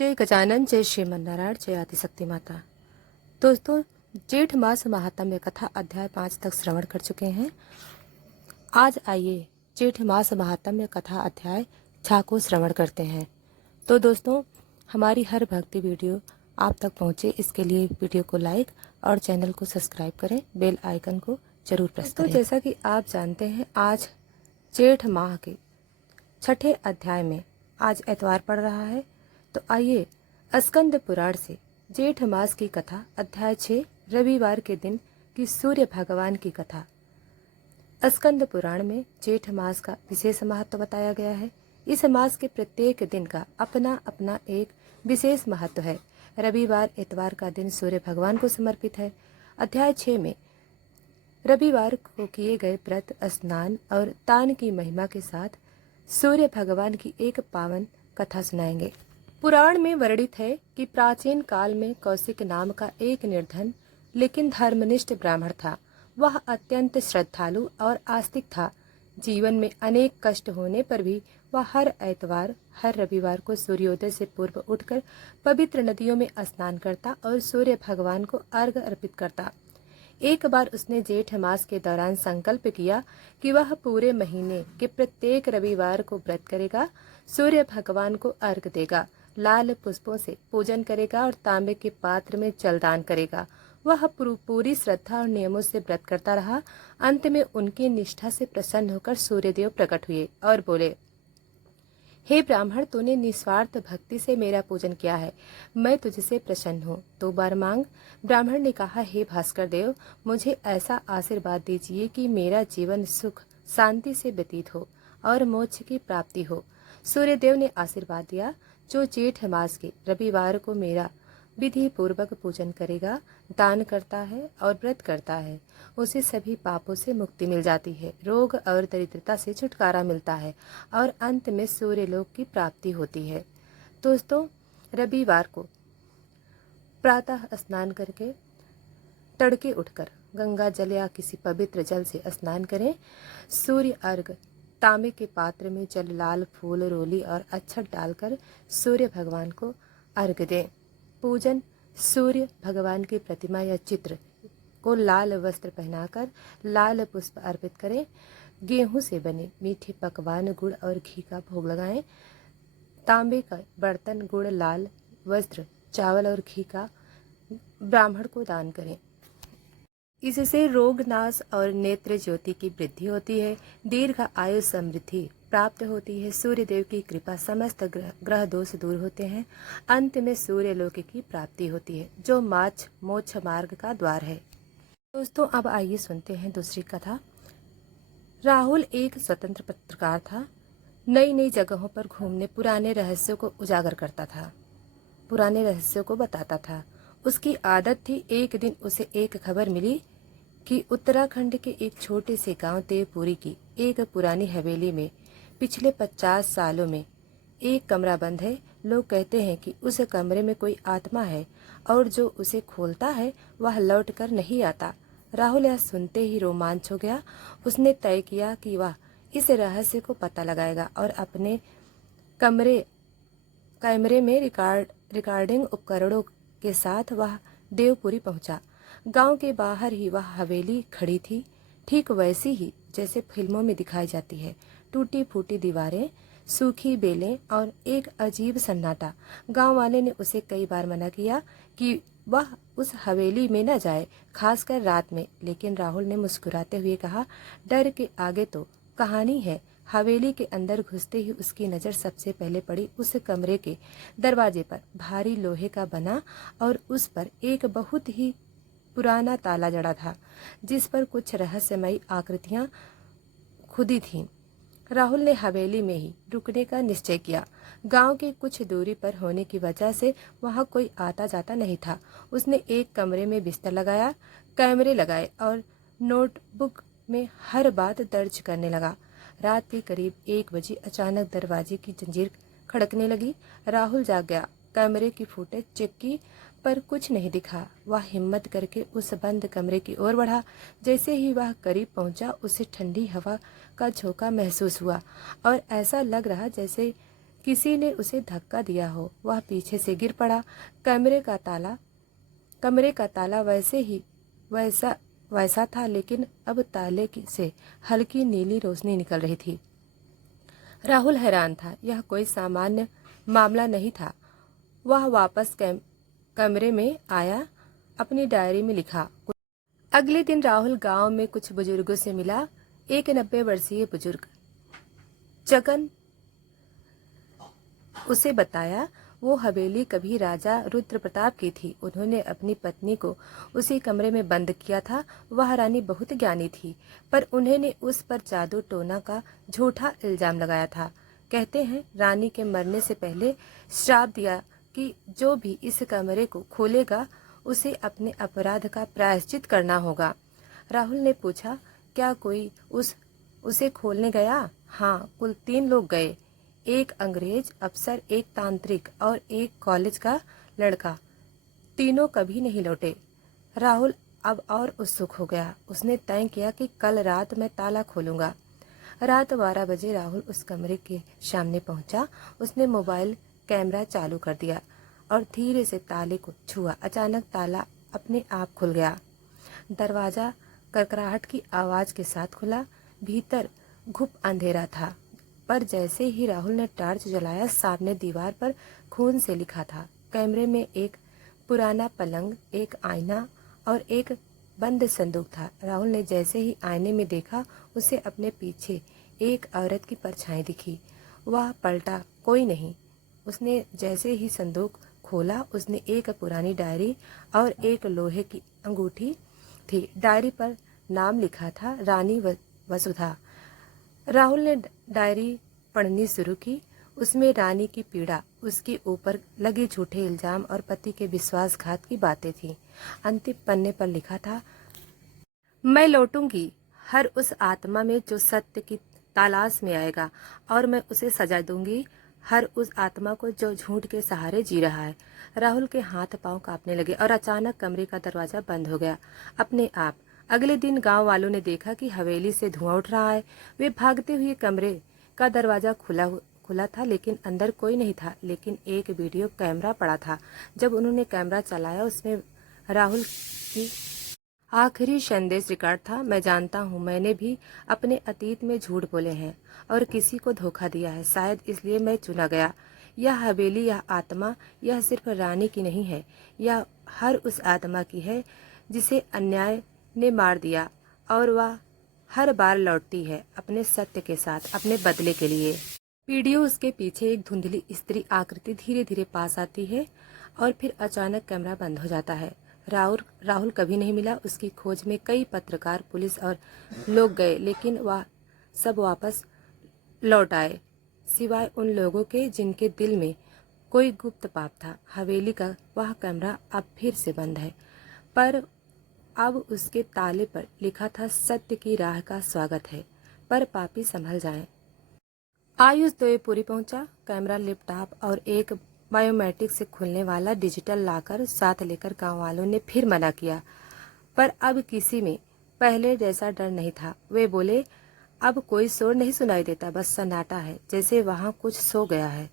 जय गजानन, जय श्रीमन्नारायण, जय आदिशक्ति माता। दोस्तों, जेठ मास महात्म्य कथा अध्याय 5 तक श्रवण कर चुके हैं। आज आइए जेठ मास महात्म्य कथा अध्याय 6 को श्रवण करते हैं। तो दोस्तों, हमारी हर भक्ति वीडियो आप तक पहुंचे, इसके लिए वीडियो को लाइक और चैनल को सब्सक्राइब करें, बेल आइकन को जरूर प्रेस करें। तो जैसा कि आप जानते हैं, आज जेठ माह के 6ठे अध्याय में आज एतवार पड़ रहा है। तो आइए स्कंद पुराण से जेठ मास की कथा अध्याय 6 रविवार के दिन की सूर्य भगवान की कथा। स्कंद पुराण में जेठ मास का विशेष महत्व बताया गया है। इस मास के प्रत्येक दिन का अपना अपना एक विशेष महत्व है। रविवार इतवार का दिन सूर्य भगवान को समर्पित है। अध्याय 6 में रविवार को किए गए व्रत, स्नान और दान की महिमा के साथ सूर्य भगवान की एक पावन कथा सुनाएंगे। पुराण में वर्णित है कि प्राचीन काल में कौशिक नाम का एक निर्धन लेकिन धर्मनिष्ठ ब्राह्मण था। वह अत्यंत श्रद्धालु और आस्तिक था। जीवन में अनेक कष्ट होने पर भी वह हर रविवार को सूर्योदय से पूर्व उठकर पवित्र नदियों में स्नान करता और सूर्य भगवान को अर्घ्य अर्पित करता। एक बार उसने जेठ मास के दौरान संकल्प किया कि वह पूरे महीने के प्रत्येक रविवार को व्रत करेगा, सूर्य भगवान को अर्घ्य देगा, लाल पुष्पों से पूजन करेगा और तांबे के पात्र में जलदान करेगा। वह पूरी श्रद्धा और नियमों से व्रत करता रहा। अंत में उनकी निष्ठा से प्रसन्न होकर सूर्यदेव प्रकट हुए और बोले, हे ब्राह्मण, तूने निस्वार्थ भक्ति से मेरा पूजन किया है, मैं तुझसे प्रसन्न हूँ, तो वर मांग। ब्राह्मण ने कहा, हे भास्कर देव, मुझे ऐसा आशीर्वाद दीजिए कि मेरा जीवन सुख शांति से व्यतीत हो और मोक्ष की प्राप्ति हो। सूर्यदेव ने आशीर्वाद दिया, जो जेठ मास के रविवार को मेरा विधि पूर्वक पूजन करेगा, दान करता है और व्रत करता है, उसे सभी पापों से मुक्ति मिल जाती है, रोग और दरिद्रता से छुटकारा मिलता है और अंत में सूर्यलोक की प्राप्ति होती है। दोस्तों, रविवार को प्रातः स्नान करके तड़के उठकर गंगा जल या किसी पवित्र जल से स्नान करें। सूर्य अर्घ तांबे के पात्र में जल, लाल फूल, रोली और अक्षत डालकर सूर्य भगवान को अर्घ्य दें। पूजन, सूर्य भगवान की प्रतिमा या चित्र को लाल वस्त्र पहनाकर लाल पुष्प अर्पित करें। गेहूं से बने मीठे पकवान, गुड़ और घी का भोग लगाएं। तांबे का बर्तन, गुड़, लाल वस्त्र, चावल और घी का ब्राह्मण को दान करें। इससे रोग नाश और नेत्र ज्योति की वृद्धि होती है, दीर्घ आयु समृद्धि प्राप्त होती है, सूर्य देव की कृपा, समस्त ग्रह दोष दूर होते हैं, अंत में सूर्य लोक की प्राप्ति होती है, जो मोक्ष मार्ग का द्वार है। दोस्तों, अब आइए सुनते हैं दूसरी कथा। राहुल एक स्वतंत्र पत्रकार था। नई नई जगहों पर घूमने पुराने रहस्यों को उजागर करता था, पुराने रहस्यों को बताता था। उसकी आदत थी। एक दिन उसे एक खबर मिली कि उत्तराखंड के एक छोटे से गांव देवपुरी की एक पुरानी हवेली में पिछले 50 सालों में एक कमरा बंद है। लोग कहते हैं कि उस कमरे में कोई आत्मा है और जो उसे खोलता है वह लौट कर नहीं आता। राहुल यह सुनते ही रोमांच हो गया। उसने तय किया कि वह इस रहस्य को पता लगाएगा और अपने कैमरे में रिकॉर्डिंग उपकरणों के साथ वह देवपुरी पहुंचा। गांव के बाहर ही वह हवेली खड़ी थी, ठीक वैसी ही जैसे फिल्मों में दिखाई जाती है। टूटी फूटी दीवारें, सूखी बेलें और एक अजीब सन्नाटा। गांव वाले ने उसे कई बार मना किया कि वह उस हवेली में न जाए, खासकर रात में, लेकिन राहुल ने मुस्कुराते हुए कहा, डर के आगे तो कहानी है। हवेली के अंदर घुसते ही उसकी नज़र सबसे पहले पड़ी उस कमरे के दरवाजे पर। भारी लोहे का बना और उस पर एक बहुत ही पुराना ताला जड़ा था, जिस पर कुछ रहस्यमयी आकृतियां खुदी थीं। राहुल ने हवेली में ही रुकने का निश्चय किया। गांव के कुछ दूरी पर होने की वजह से वहां कोई आता जाता नहीं था। उसने एक कमरे में बिस्तर लगाया, कैमरे लगाए और नोटबुक में हर बात दर्ज करने लगा। रात के करीब 1 बजे अचानक दरवाजे की जंजीर खड़कने लगी। राहुल जाग गया। कैमरे की फुटेज चेक की, पर कुछ नहीं दिखा। वह हिम्मत करके उस बंद कमरे की ओर बढ़ा। जैसे ही वह करीब पहुंचा, उसे ठंडी हवा का झोंका महसूस हुआ और ऐसा लग रहा जैसे किसी ने उसे धक्का दिया हो। वह पीछे से गिर पड़ा। कमरे का ताला वैसा था, लेकिन अब ताले से हल्की नीली रोशनी निकल रही थी। राहुल हैरान था। यह कोई सामान्य मामला नहीं था। वह वापस कमरे में आया, अपनी डायरी में लिखा। अगले दिन राहुल गांव में कुछ बुजुर्गों से मिला। एक 90 वर्षीय बुजुर्ग जगन उसे बताया वो हवेली कभी राजा रुद्र प्रताप की थी। उन्होंने अपनी पत्नी को उसी कमरे में बंद किया था। वह रानी बहुत ज्ञानी थी, पर उन्होंने उस पर जादू टोना का झूठा इल्जाम लगाया था। कहते हैं रानी के मरने से पहले श्राप दिया कि जो भी इस कमरे को खोलेगा उसे अपने अपराध का प्रायश्चित करना होगा। राहुल ने पूछा, क्या कोई उसे खोलने गया? हाँ, कुल 3 लोग गए। एक अंग्रेज अफसर, एक तांत्रिक और एक कॉलेज का लड़का। तीनों कभी नहीं लौटे। राहुल अब और उत्सुक हो गया। उसने तय किया कि कल रात मैं ताला खोलूंगा। रात 12 बजे राहुल उस कमरे के सामने पहुंचा। उसने मोबाइल कैमरा चालू कर दिया और धीरे से ताले को छुआ। अचानक ताला अपने आप खुल गया। दरवाजा करकराहट की आवाज के साथ खुला। भीतर घुप अंधेरा था, पर जैसे ही राहुल ने टॉर्च जलाया, सामने दीवार पर खून से लिखा था। कैमरे में एक पुराना पलंग, एक आईना और एक बंद संदूक था। राहुल ने जैसे ही आईने में देखा, उसे अपने पीछे एक औरत की परछाई दिखी। वह पलटा, कोई नहीं। उसने जैसे ही संदूक खोला, उसने एक पुरानी डायरी और एक लोहे की अंगूठी थी। डायरी पर नाम लिखा था, रानी वसुधा। राहुल ने डायरी पढ़नी शुरू की। उसमें रानी की पीड़ा, उसके ऊपर लगे झूठे इल्जाम और पति के विश्वासघात की बातें थीं। अंतिम पन्ने पर लिखा था, मैं लौटूंगी हर उस आत्मा में जो सत्य की तलाश में आएगा, और मैं उसे सजा दूंगी हर उस आत्मा को जो झूठ के सहारे जी रहा है। राहुल के हाथ पांव कांपने लगे और अचानक कमरे का दरवाजा बंद हो गया अपने आप। अगले दिन गांव वालों ने देखा कि हवेली से धुआं उठ रहा है। वे भागते हुए कमरे का दरवाजा खुला था, लेकिन अंदर कोई नहीं था। लेकिन एक वीडियो कैमरा पड़ा था। जब उन्होंने कैमरा चलाया, उसमें राहुल की आखिरी संदेश रिकॉर्ड था, मैं जानता हूँ मैंने भी अपने अतीत में झूठ बोले हैं और किसी को धोखा दिया है। शायद इसलिए मैं चुना गया। यह हवेली, यह आत्मा, यह सिर्फ रानी की नहीं है, यह हर उस आत्मा की है जिसे अन्याय ने मार दिया, और वह हर बार लौटती है अपने सत्य के साथ, अपने बदले के लिए। वीडियो उसके पीछे एक धुंधली स्त्री धीरे धीरे पास आती है और फिर अचानक कैमरा बंद हो जाता है। राहुल कभी नहीं मिला। उसकी खोज में कई पत्रकार, पुलिस और लोग गए, लेकिन वह सब वापस लौट आए, सिवाय उन लोगों के जिनके दिल में कोई गुप्त पाप था। हवेली का वह कमरा अब फिर से बंद है, पर अब उसके ताले पर लिखा था, सत्य की राह का स्वागत है, पर पापी संभल जाएं। आयुष देवपुरी पहुंचा। कैमरा, लैपटॉप और एक बायोमेट्रिक से खुलने वाला डिजिटल लॉकर साथ लेकर गांव वालों ने फिर मना किया, पर अब किसी में पहले जैसा डर नहीं था। वे बोले, अब कोई शोर नहीं सुनाई देता, बस सन्नाटा है, जैसे वहां कुछ सो गया है,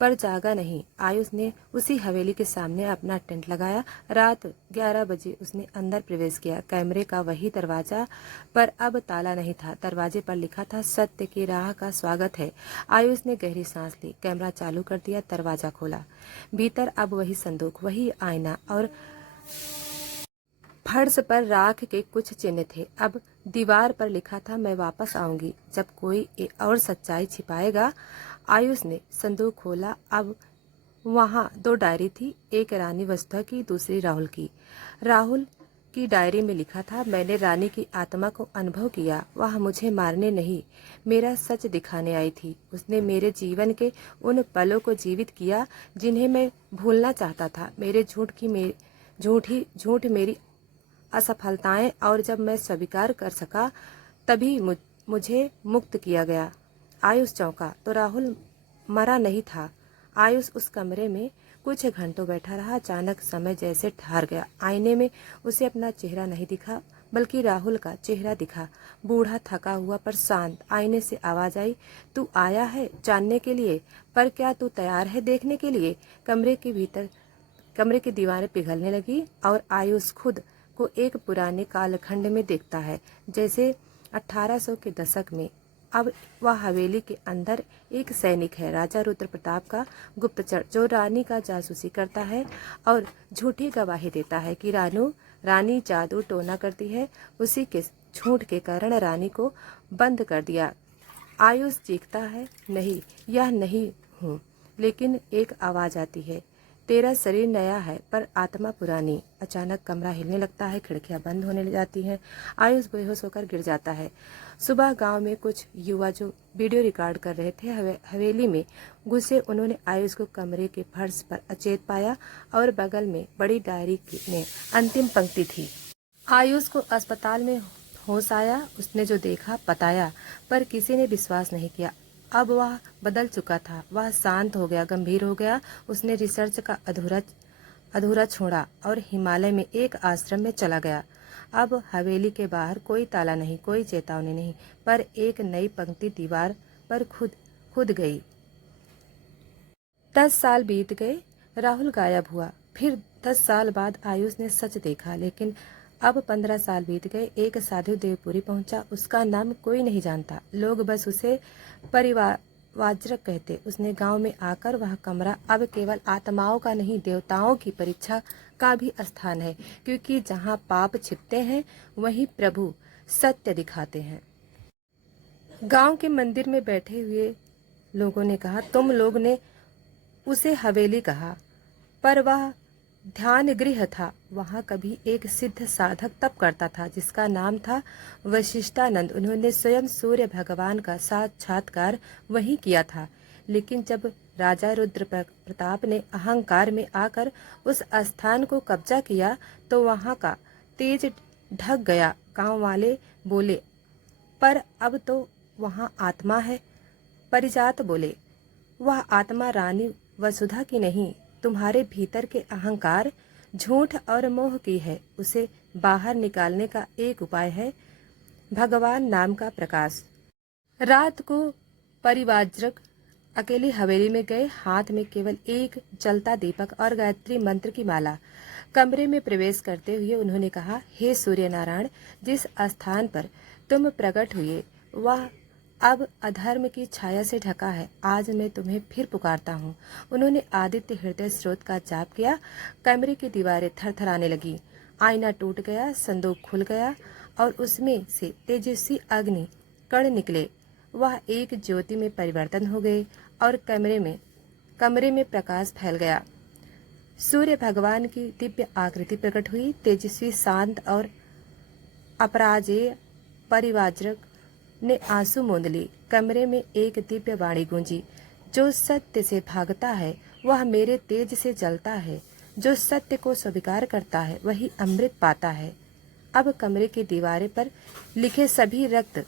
पर जागा नहीं। आयुष ने उसी हवेली के सामने अपना टेंट लगाया। रात 11 बजे उसने अंदर प्रवेश किया। कैमरे का वही दरवाजा, पर अब ताला नहीं था। दरवाजे पर लिखा था, सत्य की राह का स्वागत है। आयुष ने गहरी सांस ली, कैमरा चालू कर दिया, दरवाजा खोला। भीतर अब वही संदूक, वही आईना और फर्श पर राख के कुछ चिन्ह थे। अब दीवार पर लिखा था, मैं वापस आऊंगी जब कोई और सच्चाई छिपाएगा। आयुष ने संदूक खोला। अब वहां 2 डायरी थी, एक रानी वसुधा की, दूसरी राहुल की। राहुल की डायरी में लिखा था, मैंने रानी की आत्मा को अनुभव किया। वह मुझे मारने नहीं, मेरा सच दिखाने आई थी। उसने मेरे जीवन के उन पलों को जीवित किया जिन्हें मैं भूलना चाहता था। मेरे झूठ मेरी असफलताएं, और जब मैं स्वीकार कर सका तभी मुझे मुक्त किया गया। आयुष चौंका तो राहुल मरा नहीं था। आयुष उस कमरे में कुछ घंटों बैठा रहा। अचानक समय जैसे ठहर गया। आईने में उसे अपना चेहरा नहीं दिखा, बल्कि राहुल का चेहरा दिखा, बूढ़ा, थका हुआ पर शांत। आईने से आवाज आई, तू आया है जानने के लिए, पर क्या तू तैयार है देखने के लिए? कमरे की दीवारें पिघलने लगी और आयुष खुद को एक पुराने कालखंड में देखता है, जैसे 1800 के दशक में। अब वह हवेली के अंदर एक सैनिक है, राजा रुद्र प्रताप का गुप्तचर, जो रानी का जासूसी करता है और झूठी गवाही देता है कि रानी जादू टोना करती है। उसी के झूठ के कारण रानी को बंद कर दिया। आयुष चीखता है, नहीं, यह नहीं हूँ। लेकिन एक आवाज आती है, तेरा शरीर नया है पर आत्मा पुरानी। अचानक कमरा हिलने लगता है, खिड़कियां बंद होने जाती हैं। आयुष बेहोश होकर गिर जाता है। सुबह गांव में कुछ युवा जो वीडियो रिकॉर्ड कर रहे थे हवेली में घुसे। उन्होंने आयुष को कमरे के फर्श पर अचेत पाया और बगल में बड़ी डायरी में अंतिम पंक्ति थी। आयुष को अस्पताल में होश आया। उसने जो देखा बताया, पर किसी ने विश्वास नहीं किया। अब वह बदल चुका था। वह शांत हो गया, गंभीर हो गया। उसने रिसर्च का अधूरा छोड़ा और हिमालय में एक आश्रम में चला गया। अब हवेली के बाहर कोई ताला नहीं, कोई चेतावनी नहीं, पर एक नई पंक्ति दीवार पर खुद गई। 10 साल बीत गए। राहुल गायब हुआ। फिर 10 साल बाद आयुष ने सच देखा। लेकिन अब 15 साल बीत गए। एक साधु देवपुरी पहुंचा। उसका नाम कोई नहीं जानता। लोग बस उसे परिवारवाजरक कहते। उसने गांव में आकर वह कमरा अब केवल आत्माओं का नहीं, देवताओं की परीक्षा का भी स्थान है, क्योंकि जहां पाप छिपते हैं वहीं प्रभु सत्य दिखाते हैं। गांव के मंदिर में बैठे हुए लोगों ने कहा, तुम लोग ने उसे हवेली कहा, पर वह ध्यान गृह था। वहां कभी एक सिद्ध साधक तप करता था, जिसका नाम था वशिष्ठानंद। उन्होंने स्वयं सूर्य भगवान का साक्षात्कार वहीं किया था। लेकिन जब राजा रुद्र प्रताप ने अहंकार में आकर उस स्थान को कब्जा किया, तो वहां का तेज ढक गया। गांव वाले बोले, पर अब तो वहां आत्मा है। परिजात बोले, वह आत्मा रानी वसुधा की नहीं, तुम्हारे भीतर के अहंकार, झूठ और मोह की है। उसे बाहर निकालने का एक उपाय है, भगवान नाम का प्रकाश। रात को परिवारजक अकेली हवेली में गए, हाथ में केवल एक जलता दीपक और गायत्री मंत्र की माला। कमरे में प्रवेश करते हुए उन्होंने कहा, हे सूर्य नारायण, जिस स्थान पर तुम प्रकट हुए वह अब अधर्म की छाया से ढका है। आज मैं तुम्हें फिर पुकारता हूँ। उन्होंने आदित्य हृदय स्रोत का जाप किया। कमरे की दीवारें थरथराने लगी। आईना टूट गया, संदूक खुल गया और उसमें से तेजस्वी अग्नि कण निकले। वह एक ज्योति में परिवर्तन हो गए और कमरे में प्रकाश फैल गया। सूर्य भगवान की दिव्य आकृति प्रकट हुई। तेजस्वी, शांत और अपराजेय परिवारजक ने आंसू मूंद ली। कमरे में एक दिव्य वाणी गूंजी, जो सत्य से भागता है वह मेरे तेज से जलता है। जो सत्य को स्वीकार करता है वही अमृत पाता है। अब कमरे की दीवारें पर लिखे सभी रक्त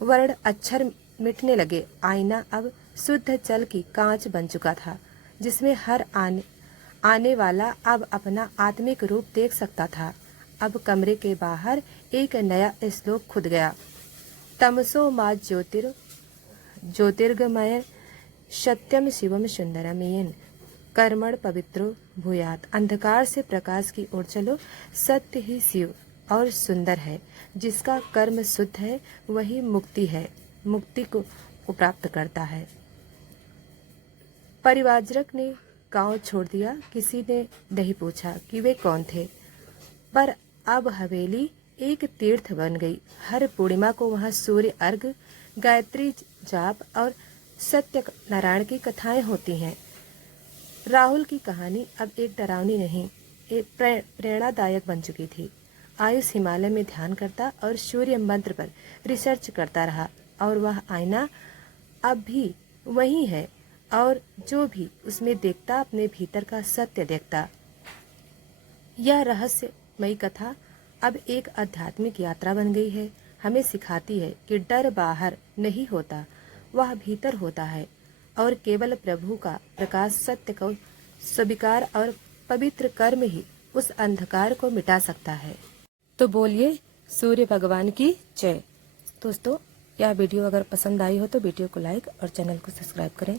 वर्ण अक्षर मिटने लगे। आईना अब शुद्ध जल की कांच बन चुका था, जिसमें हर आने वाला अब अपना आत्मिक रूप देख सकता था। अब कमरे के बाहर एक नया श्लोक खुद गया, तमसो मा ज्योतिर्गमय सत्यम शिवम सुंदरमेयन कर्मण पवित्रो भूयात। अंधकार से प्रकाश की ओर चलो। सत्य ही शिव और सुंदर है। जिसका कर्म शुद्ध है वही मुक्ति को प्राप्त करता है। परिवारजक ने गांव छोड़ दिया। किसी ने नहीं पूछा कि वे कौन थे, पर अब हवेली एक तीर्थ बन गई। हर पूर्णिमा को वहां सूर्य अर्घ, गायत्री जाप और सत्य नारायण की कथाएं होती हैं। राहुल की कहानी अब एक डरावनी नहीं, एक प्रेरणादायक बन चुकी थी। आयुष हिमालय में ध्यान करता और सूर्य मंत्र पर रिसर्च करता रहा, और वह आईना अब भी वही है, और जो भी उसमें देखता अपने भीतर का सत्य देखता। यह रहस्यमयी कथा अब एक आध्यात्मिक यात्रा बन गई है। हमें सिखाती है कि डर बाहर नहीं होता, वह भीतर होता है, और केवल प्रभु का प्रकाश, सत्य को स्वीकार और पवित्र कर्म ही उस अंधकार को मिटा सकता है। तो बोलिए सूर्य भगवान की जय। दोस्तों, यह वीडियो अगर पसंद आई हो तो वीडियो को लाइक और चैनल को सब्सक्राइब करें।